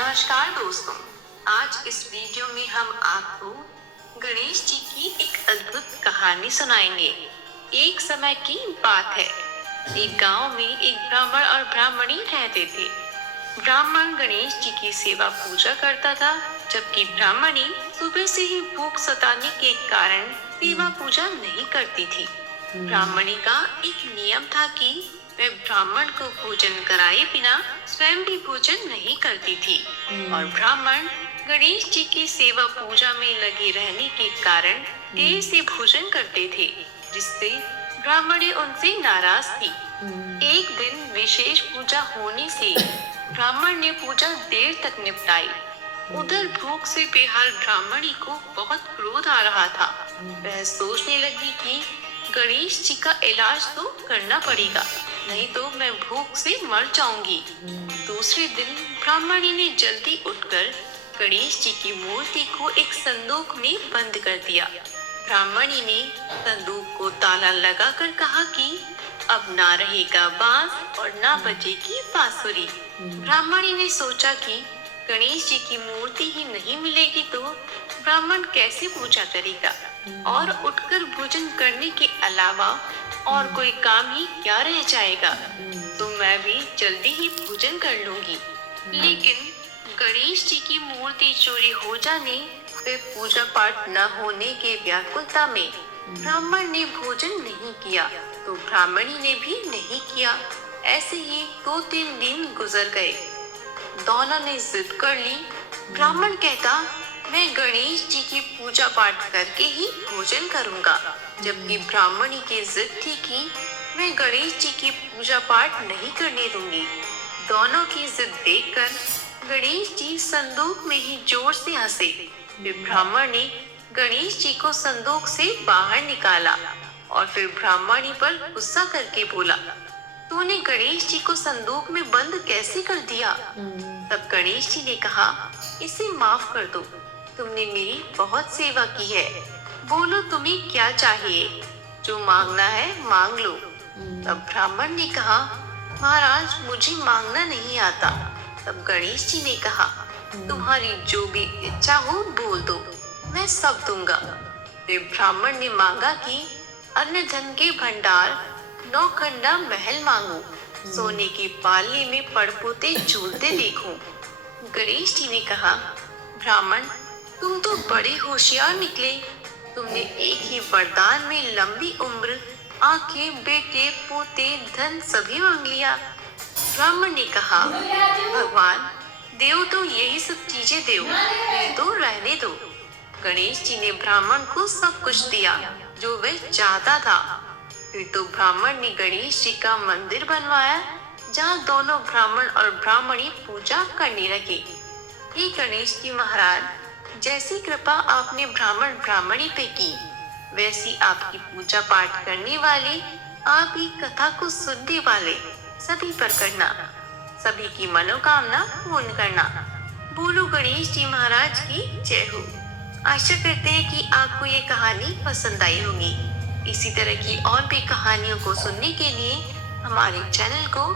नमस्कार दोस्तों, आज इस वीडियो में हम आपको गणेश जी की एक अद्भुत कहानी सुनाएंगे। एक समय की बात है, एक गांव में एक ब्राह्मण और ब्राह्मणी रहते थे। ब्राह्मण गणेश जी की सेवा पूजा करता था, जबकि ब्राह्मणी सुबह से ही भूख सताने के कारण सेवा पूजा नहीं करती थी। ब्राह्मणी का एक नियम था कि वह ब्राह्मण को भोजन कराए बिना स्वयं भी भोजन नहीं करती थी और ब्राह्मण गणेश जी की सेवा पूजा में लगे रहने के कारण देर से भोजन करते थे, जिससे ब्राह्मणी उनसे नाराज थी। एक दिन विशेष पूजा होने से ब्राह्मण ने पूजा देर तक निपटाई। उधर भूख से बेहाल ब्राह्मणी को बहुत क्रोध आ रहा था। वह सोचने लगी कि गणेश जी का इलाज तो करना पड़ेगा, नहीं तो मैं भूख से मर जाऊंगी। दूसरे दिन ब्राह्मणी ने जल्दी उठकर गणेश जी की मूर्ति को एक संदूक में बंद कर दिया। ब्राह्मणी ने संदूक को ताला लगाकर कहा कि अब ना रहेगा बांस और ना बजेगी बांसुरी। ब्राह्मणी ने सोचा कि गणेश जी की मूर्ति ही नहीं मिलेगी तो ब्राह्मण कैसे पूजा करेगा और उठकर भोजन करने के अलावा और कोई काम ही क्या रह जाएगा, तो मैं भी जल्दी ही भोजन कर लूंगी। लेकिन गणेश जी की मूर्ति चोरी हो जाने व पूजा पाठ न होने के व्याकुलता में ब्राह्मण ने भोजन नहीं किया, तो ब्राह्मणी ने भी नहीं किया। ऐसे ही 2-3 दिन गुजर गए। दोनों ने जिद कर ली। ब्राह्मण कहता, मैं गणेश जी की पूजा पाठ करके ही भोजन करूंगा, जबकि ब्राह्मणी की जिद थी कि मैं गणेश जी की पूजा पाठ नहीं करने दूंगी। दोनों की जिद देखकर गणेश जी संदूक में ही जोर से हंसे। फिर ब्राह्मण ने गणेश जी को संदूक से बाहर निकाला और फिर ब्राह्मणी पर गुस्सा करके बोला, तूने गणेश जी को संदूक में बंद कैसे कर दिया? तब गणेश जी ने कहा, इसे माफ कर दो, तुमने मेरी बहुत सेवा की है। बोलो तुम्हें क्या चाहिए, जो मांगना है मांग लो। तब ब्राह्मण ने कहा, महाराज मुझे मांगना नहीं आता। तब गणेश जी ने कहा, तुम्हारी जो भी इच्छा हो बोल दो, मैं सब दूंगा। फिर ब्राह्मण ने मांगा कि अन्न धन के भंडार 9 खंडा महल मांगो, सोने की पाली में पड़पोते झूलते देखूं। गणेश जी ने कहा, ब्राह्मण तुम तो बड़े होशियार निकले। तुमने एक ही वरदान में लंबी उम्र, आंखें, बेटे, पोते, धन सभी मांग लिया। ब्राह्मण ने कहा, भगवान देव तो यही सब चीजें दो, नहीं तो रहने दो। गणेश जी ने ब्राह्मण को सब कुछ दिया जो वह चाहता था। फिर तो ब्राह्मण ने गणेश जी का मंदिर बनवाया, जहाँ दोनों ब्राह्मण और ब्राह्मणी पूजा करने लगे। हे गणेश जी महाराज, जैसी कृपा आपने ब्राह्मण ब्राह्मणी पे की, वैसी आपकी पूजा पाठ करने वाले, आप ही कथा को सुनने वाले सभी पर करना, सभी की मनोकामना पूर्ण करना। बोलो गणेश जी महाराज की जय हो। आशा करते हैं कि आपको ये कहानी पसंद आई होगी। इसी तरह की और भी कहानियों को सुनने के लिए हमारे चैनल को